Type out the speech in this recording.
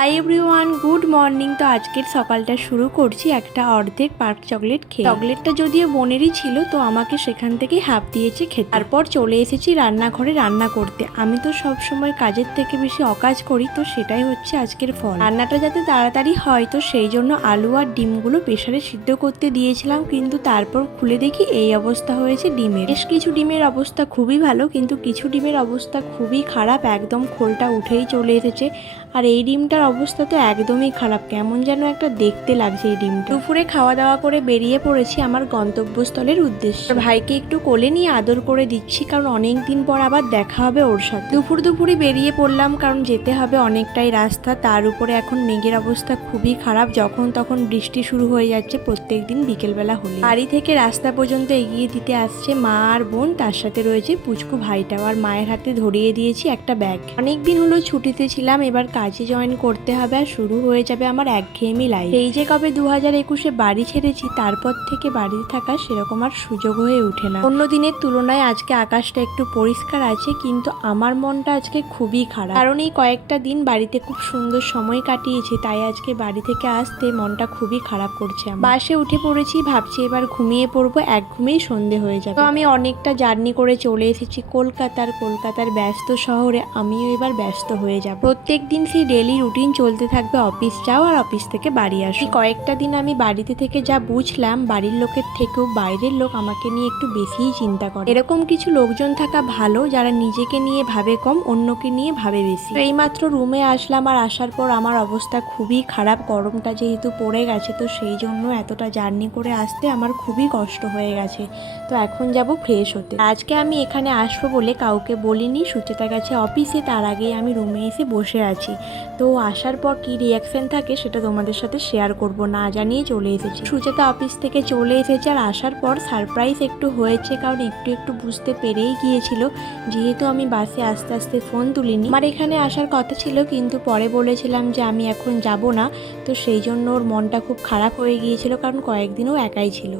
Hi everyone, good morning. তো আজকের সকালটা শুরু করছি একটা অর্ধেক পার্ক চকলেট খেয়ে। চকলেটটা যদিও বোনেরই ছিল, তো আমাকে সেখান থেকেই হাফ দিয়েছে খেতে। তারপর চলে এসেছি রান্নাঘরে রান্না করতে। আমি তো সব সময় কাজের থেকে বেশি অকাজ করি, তো সেটাই হচ্ছে আজকের ফল। রান্নাটা যাতে তাড়াতাড়ি হয়, তো সেই জন্য আলু আর ডিমগুলো প্রেসারে সিদ্ধ করতে দিয়েছিলাম, কিন্তু তারপর খুলে দেখি এই অবস্থা হয়েছে ডিমের। বেশ কিছু ডিমের অবস্থা খুবই ভালো, কিন্তু কিছু ডিমের অবস্থা খুবই খারাপ, একদম খোলটা উঠেই চলে এসেছে। আর এই ডিমটার অবস্থা তো একদমই খারাপ, কেমন যেন একটা দেখতে লাগছে এই ডিমটা। দুপুরে খাওয়া দাওয়া করে বেরিয়ে পড়েছি আমার গন্তব্যস্থলের উদ্দেশ্যে। ভাইকে একটু কোলে নিয়ে আদর করে দিচ্ছি, কারণ অনেক দিন পর আবার দেখা হবে ওর সাথে। দুপুরে বেরিয়ে পড়লাম, কারণ যেতে হবে অনেকটাই রাস্তা। তার উপরে এখন মেঘের অবস্থা খুবই খারাপ, যখন তখন বৃষ্টি শুরু হয়ে যাচ্ছে প্রত্যেক দিন বিকেলবেলা হলে। বাড়ি থেকে রাস্তা পর্যন্ত এগিয়ে দিতে আসছে মা আর বোন, তার সাথে রয়েছে পুচকু ভাইটাও। আর মায়ের হাতে ধরিয়ে দিয়েছি একটা ব্যাগ। অনেকদিন হলো ছুটিতে ছিলাম, এবার কাজে জয়েন করতে হবে আর শুরু হয়ে যাবে আমার একঘেয়েমি লাইফ। এই যে কবে 2021-এ বাড়ি ছেড়েছি, তারপর থেকে বাড়িতে থাকা সেরকম আর সুযোগ হয়ে ওঠে না। অন্য দিনের তুলনায় আজকে আকাশটা একটু পরিষ্কার আছে, কিন্তু আমার মনটা আজকে খুবই খারাপ, কারণ এই কয়েকটা দিন বাড়িতে খুব সুন্দর সময় কাটিয়েছি, তাই আজকে বাড়ি থেকে আসতে মনটা খুবই খারাপ করছে। বাসে উঠে পড়েছি, ভাবছি এবার ঘুমিয়ে পড়বো, এক ঘুমেই সন্ধে হয়ে যাবে। তো আমি অনেকটা জার্নি করে চলে এসেছি কলকাতার ব্যস্ত শহরে। আমিও এবার ব্যস্ত হয়ে যাব। প্রত্যেক দিন সেই ডেলি রুটিন চলতে থাকবে, অফিস যাও আর অফিস থেকে বাড়ি আসো। কয়েকটা দিন আমি বাড়িতে থেকে যা বুঝলাম, বাড়ির লোকের থেকেও বাইরের লোক আমাকে নিয়ে একটু বেশিই চিন্তা করে। এরকম কিছু লোকজন থাকা ভালো, যারা নিজেকে নিয়ে ভাবে কম, অন্যকে নিয়ে ভাবে বেশি। তো এইমাত্র রুমে আসলাম, আর আসার পর আমার অবস্থা খুবই খারাপ। গরমটা যেহেতু পড়ে গেছে, তো সেই জন্য এতটা জার্নি করে আসতে আমার খুবই কষ্ট হয়ে গেছে। তো এখন যাব ফ্রেশ হতে। আজকে আমি এখানে আসবো বলে কাউকে বলিনি, সুচেতা গেছে অফিসে, তার আগেই আমি রুমে এসে বসে আছি। তো আসার পর কি রিয়াকশন থাকে সেটা তোমাদের সাথে শেয়ার করব, না জানিয়ে চলে এসেছি। সুচেতা অফিস থেকে চলে এসেছে, আর আসার পর সারপ্রাইজ একটু হয়েছে, কারণ একটু বুঝতে পেরেই গিয়েছিল, যেহেতু আমি বাসে আস্তে আস্তে ফোন তুলিনি। আমার এখানে আসার কথা ছিল, কিন্তু পরে বলেছিলাম যে আমি এখন যাব না, তো সেই জন্য ওর মনটা খুব খারাপ হয়ে গিয়েছিল, কারণ কয়েকদিনও একাই ছিল।